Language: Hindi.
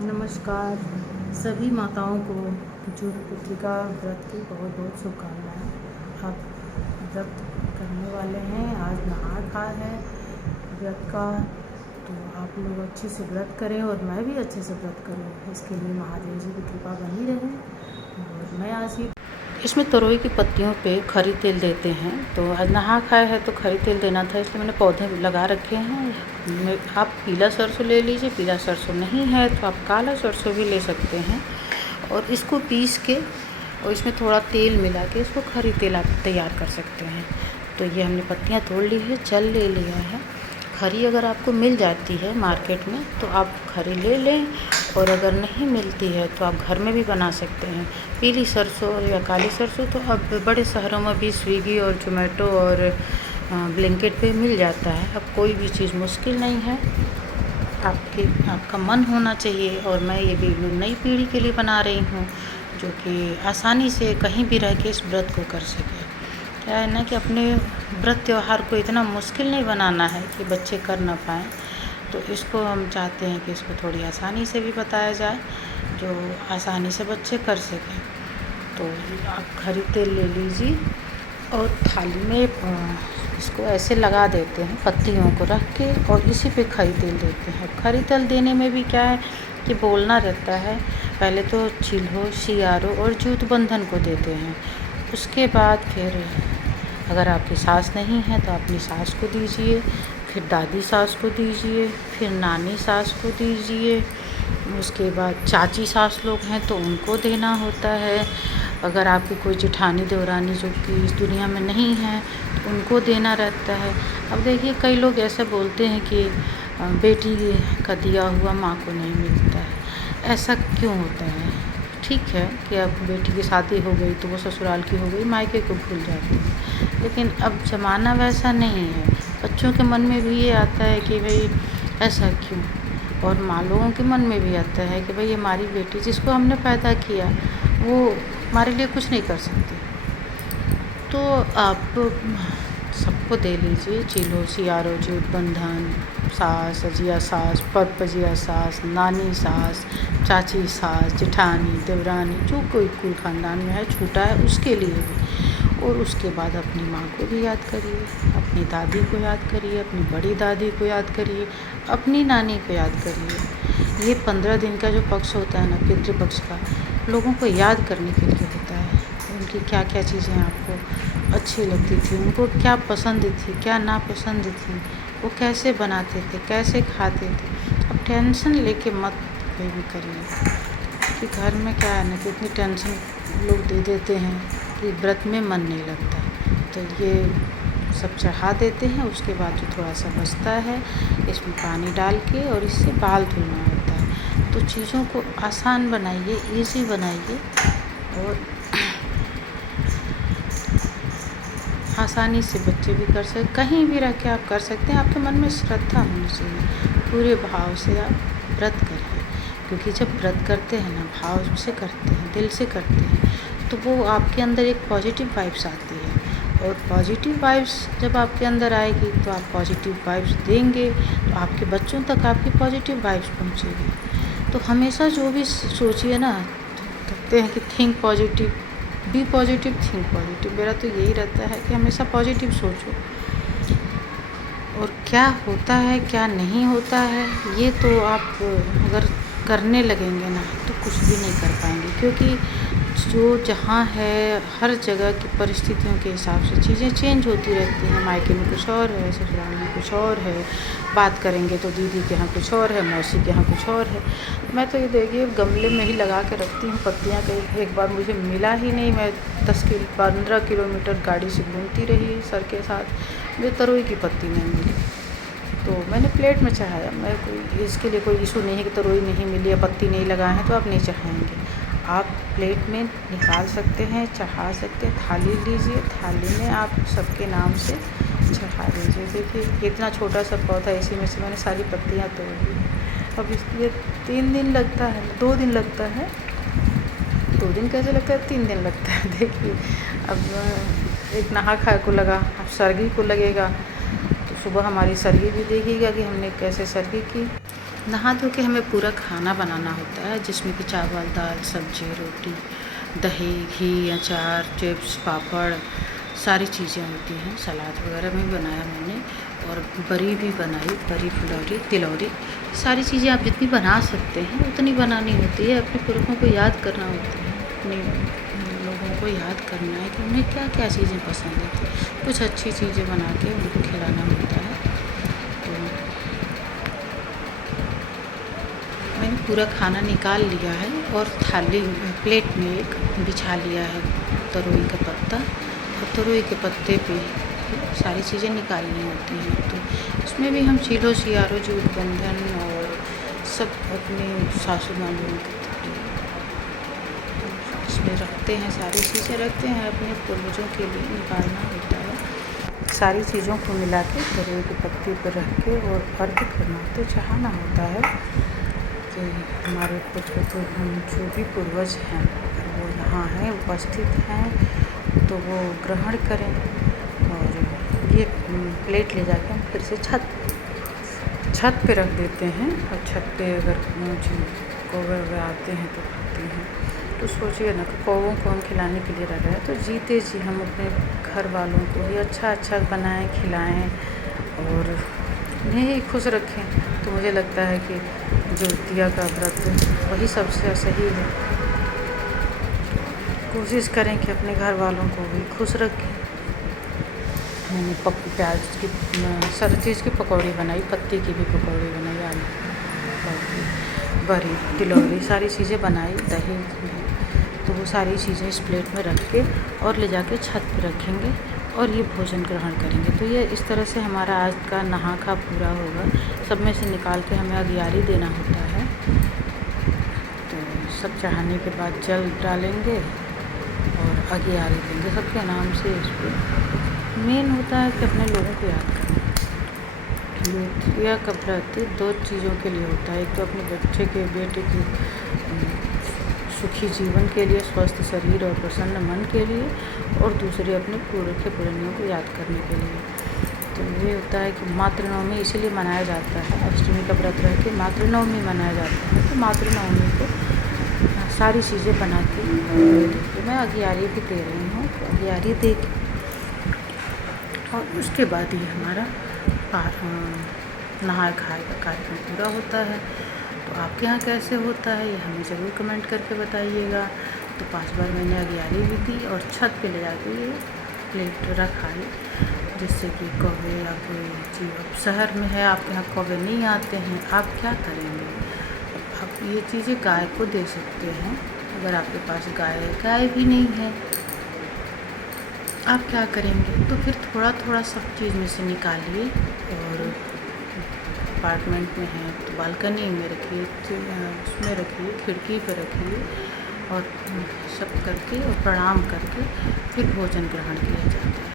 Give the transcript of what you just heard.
नमस्कार सभी माताओं को जूनपुत्रिका व्रत की बहुत बहुत शुभकामनाएं। आप व्रत करने वाले हैं, आज नहा खा है व्रत का, तो आप लोग अच्छे से व्रत करें और मैं भी अच्छे से व्रत करूं। इसके लिए महादेव जी की कृपा बनी रहे। और मैं आज ही इसमें तरोई की पत्तियों पे खरी तेल देते हैं, तो आज नहा खाए है तो खरी तेल देना था, इसलिए मैंने पौधे लगा रखे हैं। आप पीला सरसों ले लीजिए, पीला सरसों नहीं है तो आप काला सरसों भी ले सकते हैं। और इसको पीस के और इसमें थोड़ा तेल मिला के इसको खरी तेल आप तैयार कर सकते हैं। तो ये हमने पत्तियां तोड़ ली है, जल ले लिया है। खरी अगर आपको मिल जाती है मार्केट में तो आप खरी ले लें, और अगर नहीं मिलती है तो आप घर में भी बना सकते हैं। पीली सरसों या काली सरसों तो अब बड़े शहरों में भी स्विगी और जोमेटो और ब्लिंकिट पे मिल जाता है। अब कोई भी चीज़ मुश्किल नहीं है, आपका मन होना चाहिए। और मैं ये वीडियो नई पीढ़ी के लिए बना रही हूँ, जो कि आसानी से कहीं भी रह के इस व्रत को कर सके। क्या है ना कि अपने व्रत त्यौहार को इतना मुश्किल नहीं बनाना है कि बच्चे कर ना पाएँ। तो इसको हम चाहते हैं कि इसको थोड़ी आसानी से भी बताया जाए, जो आसानी से बच्चे कर सकें। तो आप खरी तेल ले लीजिए और थाली में इसको ऐसे लगा देते हैं पत्तियों को रख के, और इसी पे खरी तेल देते हैं। खरी तेल देने में भी क्या है कि बोलना रहता है, पहले तो चिल्हो, सियारो और जूत बंधन को देते हैं। उसके बाद फिर अगर आपकी सास नहीं है तो अपनी सास को दीजिए, फिर दादी सास को दीजिए, फिर नानी सास को दीजिए। उसके बाद चाची सास लोग हैं तो उनको देना होता है। अगर आपकी कोई जेठानी देवरानी जो कि इस दुनिया में नहीं है तो उनको देना रहता है। अब देखिए कई लोग ऐसे बोलते हैं कि बेटी का दिया हुआ माँ को नहीं मिलता है। ऐसा क्यों होता है? ठीक है कि अब बेटी की शादी हो गई तो वो ससुराल की हो गई, मायके को भूल जाती है, लेकिन अब ज़माना वैसा नहीं है। बच्चों के मन में भी ये आता है कि भाई ऐसा क्यों, और माँ लोगों के मन में भी आता है कि भाई हमारी बेटी जिसको हमने पैदा किया वो हमारे लिए कुछ नहीं कर सकती। तो आप सबको दे लीजिए, चिल्हो, सियारो, जूत बंधन, सास, अजिया सास, परपजिया सास, नानी सास, चाची सास, जेठानी, देवरानी, जो कोई कुल खानदान में है छूटा है उसके लिए भी। और उसके बाद अपनी माँ को भी याद करिए, अपनी दादी को याद करिए, अपनी बड़ी दादी को याद करिए, अपनी नानी को याद करिए। ये 15 दिन का जो पक्ष होता है ना, पितृपक्ष का, लोगों को याद करने के लिए होता है। उनकी क्या क्या चीज़ें आपको अच्छी लगती थी, उनको क्या पसंद थी, क्या नापसंद थी, वो कैसे बनाते थे, कैसे खाते थे। अब टेंशन लेके मत कोई भी करिए, कि घर में क्या है ना कि इतनी टेंशन लोग दे देते हैं कि व्रत में मन नहीं लगता। तो ये सब चढ़ा देते हैं, उसके बाद जो थोड़ा सा बचता है इसमें पानी डाल के और इससे बाल धुलना होता है। तो चीज़ों को आसान बनाइए, ईज़ी बनाइए, और आसानी से बच्चे भी कर सकते, कहीं भी रह के आप कर सकते हैं। आपके मन में श्रद्धा होनी चाहिए, पूरे भाव से आप व्रत करिए, क्योंकि जब व्रत करते हैं ना, भाव से करते हैं, दिल से करते हैं, तो वो आपके अंदर एक पॉजिटिव वाइब्स आती है। और पॉजिटिव वाइब्स जब आपके अंदर आएगी तो आप पॉजिटिव वाइब्स देंगे तो आपके बच्चों तक आपकी पॉजिटिव वाइब्स पहुँचेगी। तो हमेशा जो भी सोचिए ना, तो कहते हैं कि think positive, be positive, think positive. मेरा तो यही रहता है कि हमेशा पॉजिटिव सोचो, और क्या होता है क्या नहीं होता है ये तो आप अगर करने लगेंगे ना तो कुछ भी नहीं कर पाएंगे, क्योंकि जो जहाँ है हर जगह की परिस्थितियों के हिसाब से चीज़ें चेंज होती रहती हैं। मायके में कुछ और है, ससुराल में कुछ और है, बात करेंगे तो दीदी के यहाँ कुछ और है, मौसी के यहाँ कुछ और है। मैं तो ये देखिए गमले में ही लगा के रखती हूँ पत्तियाँ। कहीं एक बार मुझे मिला ही नहीं, मैं 15 किलोमीटर गाड़ी से घूमती रही सर के साथ, मुझे तरोई की पत्ती नहीं मिली। तो मैंने प्लेट में चढ़ाया, मैं कोई इसके लिए कोई इशू नहीं है कि तरोई नहीं मिली या पत्ती नहीं लगाए हैं तो आप नहीं चढ़ाएँगे। आप प्लेट में निकाल सकते हैं, चढ़ा सकते हैं। थाली लीजिए, थाली में आप सबके नाम से चढ़ा दीजिए। देखिए इतना छोटा सा पौधा, इसी में से मैंने सारी पत्तियाँ तोड़ ली। अब ये 3 दिन लगता है, 2 दिन लगता है, 2 दिन कैसे लगता है, 3 दिन लगता है। देखिए अब एक नहा खाए को लगा, अब सरगी को लगेगा, तो सुबह हमारी सरगी भी देखिएगा कि हमने कैसे सरगी की। नहा धो के हमें पूरा खाना बनाना होता है, जिसमें कि चावल, दाल, सब्जी, रोटी, दही, घी, अचार, चिप्स, पापड़, सारी चीज़ें होती हैं। सलाद वगैरह भी बनाया मैंने और बरी भी बनाई, बरी, फुलौरी, तिलौरी, सारी चीज़ें आप जितनी बना सकते हैं उतनी बनानी होती है। अपने पुरखों को याद करना होता है, अपने लोगों को याद करना है कि उन्हें क्या क्या चीज़ें पसंद है। कुछ अच्छी चीज़ें बना के उनको खिलाना होता है। तो मैंने पूरा खाना निकाल लिया है और थाली प्लेट में एक बिछा लिया है तरोई का पत्ता, और तरोई के पत्ते पे सारी चीज़ें निकालनी होती हैं। तो इसमें भी हम चीलो, सियारो, जूट बंधन और सब अपने सासू माँ लोगों के इसमें रखते हैं, सारी चीज़ें रखते हैं, अपने पूर्वजों के लिए निकालना होता है। सारी चीज़ों को मिला के तरोई के पत्ते पर रख के और अर्घ करना होता है, चढ़ाना होता है कि हमारे जो भी पूर्वज हैं वो यहाँ हैं, उपस्थित हैं, तो वो ग्रहण करें। और ये प्लेट ले जाके हम फिर से छत पे रख देते हैं। और छत पे अगर कौवे वगैरह आते हैं तो खाते हैं। तो सोचिए ना, कौवों को हम खिलाने के लिए रख रहे हैं, तो जीते जी हम अपने घर वालों को भी अच्छा अच्छा बनाएं, खिलाएं और उन्हें ही खुश रखें। तो मुझे लगता है कि ज्योतिया का व्रत वही सबसे सही है। कोशिश करें कि अपने घर वालों को भी खुश रखें। मैंने प्याज की सारी चीज़ की पकौड़ी बनाई, पत्ती की भी पकौड़ी बनाई, आलू की, बरी, तिलौरी, सारी चीज़ें बनाई, दही भी। तो वो सारी चीज़ें इस प्लेट में रख के और ले जाके छत पे रखेंगे और ये भोजन ग्रहण करेंगे। तो ये इस तरह से हमारा आज का नहा खा पूरा होगा। सब में से निकाल के हमें अगियारी देना होता है। तो सब चढ़ाने के बाद जल डालेंगे और अगियारी देंगे सबके नाम से। इस पर मेन होता है कि अपने लोगों को याद करना। ज्योतिया का व्रत 2 चीज़ों के लिए होता है। एक तो अपने बच्चे के, बेटे की सुखी जीवन के लिए, स्वस्थ शरीर और प्रसन्न मन के लिए, और दूसरे अपने पुरनियों को याद करने के लिए। तो ये होता है कि मातृनवमी इसीलिए मनाया जाता है। अष्टमी का व्रत रह के मातृनवमी मनाया जाता है। तो मातृनवमी को सारी चीज़ें बना के तो मैं अगियारी भी दे रही हूँ। तो अगियारी दे के और उसके बाद ही हमारा नहाए खाए का कार्यक्रम पूरा होता है। तो आपके यहाँ कैसे होता है ये हमें ज़रूर कमेंट करके बताइएगा। तो 5 बार मैंने अगियारी भी दी और छत पे ले जाके ये प्लेट रखाई, जिससे कि कौवे या कोई जीव, शहर में है आपके यहाँ कौवे नहीं आते हैं, आप क्या करेंगे? आप ये चीज़ें गाय को दे सकते हैं। अगर आपके पास गाय भी नहीं है, आप क्या करेंगे? तो फिर थोड़ा थोड़ा सब चीज़ में से निकालिए और अपार्टमेंट में है तो बालकनी में रखिए, उसमें रखिए, खिड़की पर रखिए और सब करके और प्रणाम करके फिर भोजन ग्रहण किया जाता है।